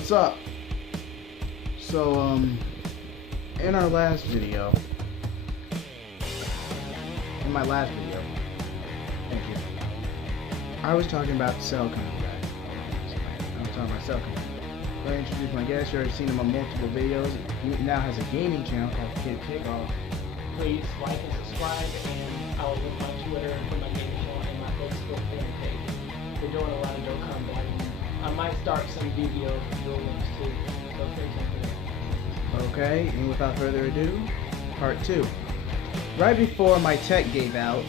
What's up? So, in our last video, thank you, I was talking about Cell coming back. I was talking about Cell coming back. Let me introduce my guest. You already seen him on multiple videos. He now has a gaming channel called Kid Kickoff. Please like and subscribe, and I'll link my Twitter and put my gaming channel and my Facebook fan page. We're doing a lot of Dokkan Battle. I might start some videos with dual links too, so stay tuned for that. Okay, and without further ado, part 2. Right before my tech gave out,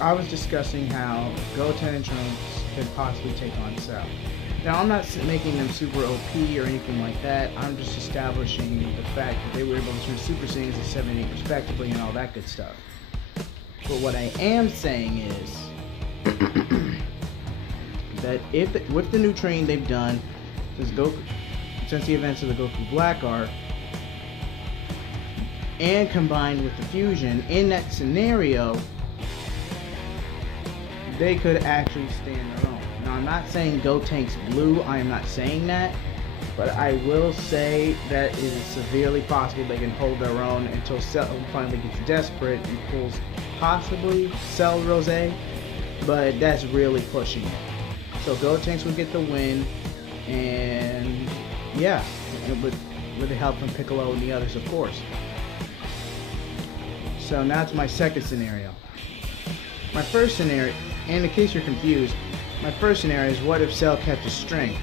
I was discussing how Goten and Trunks could possibly take on Cell. Now, I'm not making them super OP or anything like that. I'm just establishing the fact that they were able to turn Super Saiyans to 7 and 8 respectively and all that good stuff. But what I am saying is that with the new training they've done since the events of the Goku Black arc, and combined with the fusion, in that scenario, they could actually stand their own. Now, I'm not saying Gotenks Blue, I am not saying that, but I will say that it is severely possible they can hold their own until Cell finally gets desperate and pulls possibly Cell Rose, but that's really pushing it. So Gotenks will get the win, and yeah, with the help from Piccolo and the others, of course. So now to my second scenario. My first scenario, and in case you're confused, my first scenario is what if Cell kept his strength.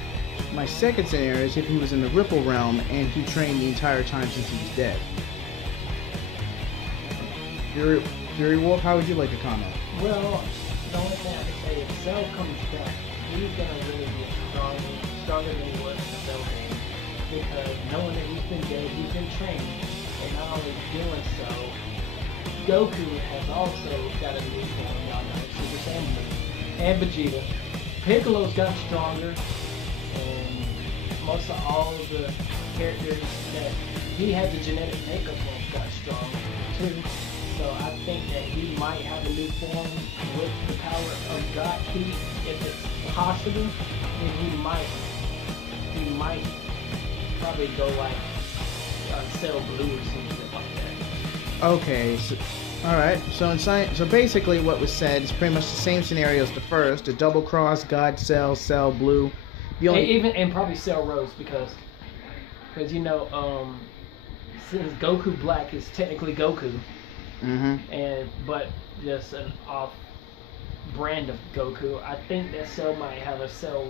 My second scenario is if he was in the Ripple Realm and he trained the entire time since he was dead. Fury Wolf, how would you like to comment? Well, the only thing I can say is Cell comes back, he's gonna really be stronger than he was in the Cell game, because knowing that he's been dead, he's been trained, and not only doing so, Goku has also got a new form, y'all know, Super Saiyan Blue, and Vegeta. Piccolo's got stronger, and most of all of the characters that he had the genetic makeup of got stronger too. So I think that he might have a new form with the power of God Ki. If it's possible, then he might probably go like Cell Blue or something like that. Okay, so alright, so basically what was said is pretty much the same scenario as the first, a double cross, God Cell, Cell Blue. And probably Cell Rose, because you know, since Goku Black is technically Goku, but just an off brand of Goku, I think that Cell might have a Cell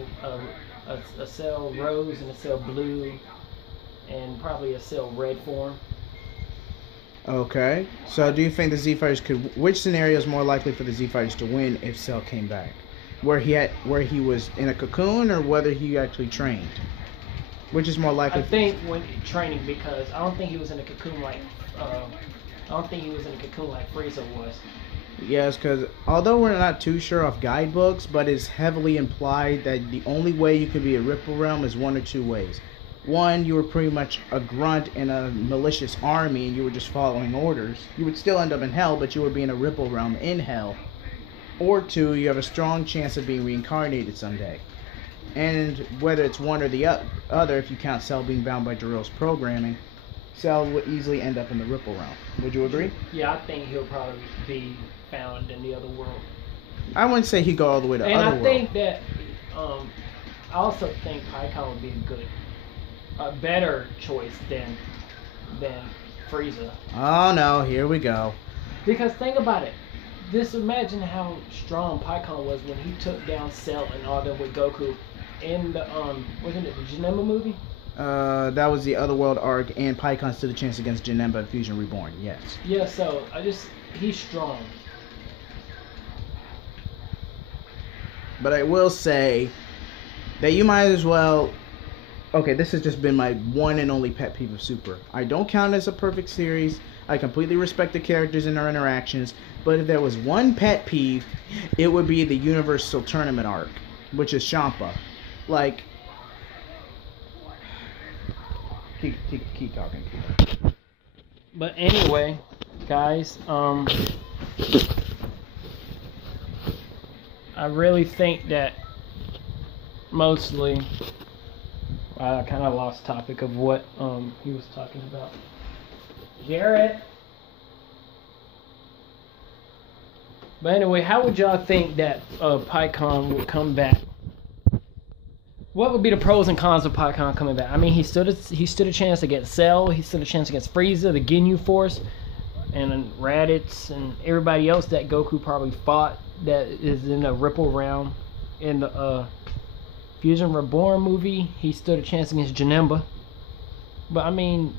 Rose and a Cell Blue, and probably a Cell Red form. Okay, so do you think the Z-Fighters which scenario is more likely for the Z-Fighters to win if Cell came back? Where he was in a cocoon, or whether he actually trained? Which is more likely? I think when training, because I don't think he was in a cocoon like Frieza was. Yes, because although we're not too sure of guidebooks, but it's heavily implied that the only way you could be a Ripple Realm is one or two ways. One, you were pretty much a grunt in a malicious army and you were just following orders. You would still end up in hell, but you would be in a Ripple Realm in hell. Or two, you have a strong chance of being reincarnated someday. And whether it's one or the other, if you count Cell being bound by Jiro's programming, Cell would easily end up in the Ripple Realm. Would you agree? Yeah, I think he'll probably be found in the other world. I wouldn't say he'd go all the way to other world. And I think that, I also think Pikkon would be a better choice than Frieza. Oh no, here we go. Because think about it. Just imagine how strong Pikkon was when he took down Cell and all them with Goku in the wasn't it the Janemba movie? That was the Otherworld arc, and Pikkon stood a chance against Janemba and Fusion Reborn. Yes. Yeah, so he's strong. But I will say that you might as well. Okay, this has just been my one and only pet peeve of Super. I don't count it as a perfect series. I completely respect the characters and their interactions. But if there was one pet peeve, it would be the Universal Tournament arc, which is Champa. Like, keep talking. But anyway, guys, I really think that mostly I kind of lost topic of what he was talking about. Jarrett. But anyway, how would y'all think that PyCon would come back? What would be the pros and cons of PyCon coming back? I mean, he stood a chance against Cell. He stood a chance against Frieza, the Ginyu Force, and then Raditz, and everybody else that Goku probably fought that is in the Ripple realm. In the Fusion Reborn movie, he stood a chance against Janemba. But I mean,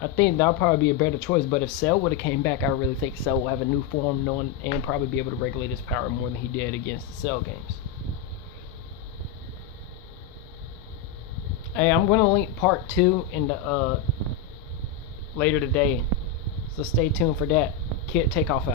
I think that would probably be a better choice. But if Cell would have came back, I really think Cell will have a new form, knowing, and probably be able to regulate his power more than he did against the Cell games. Hey, I'm going to link part 2 in the later today, so stay tuned for that. Kid Takeoff out.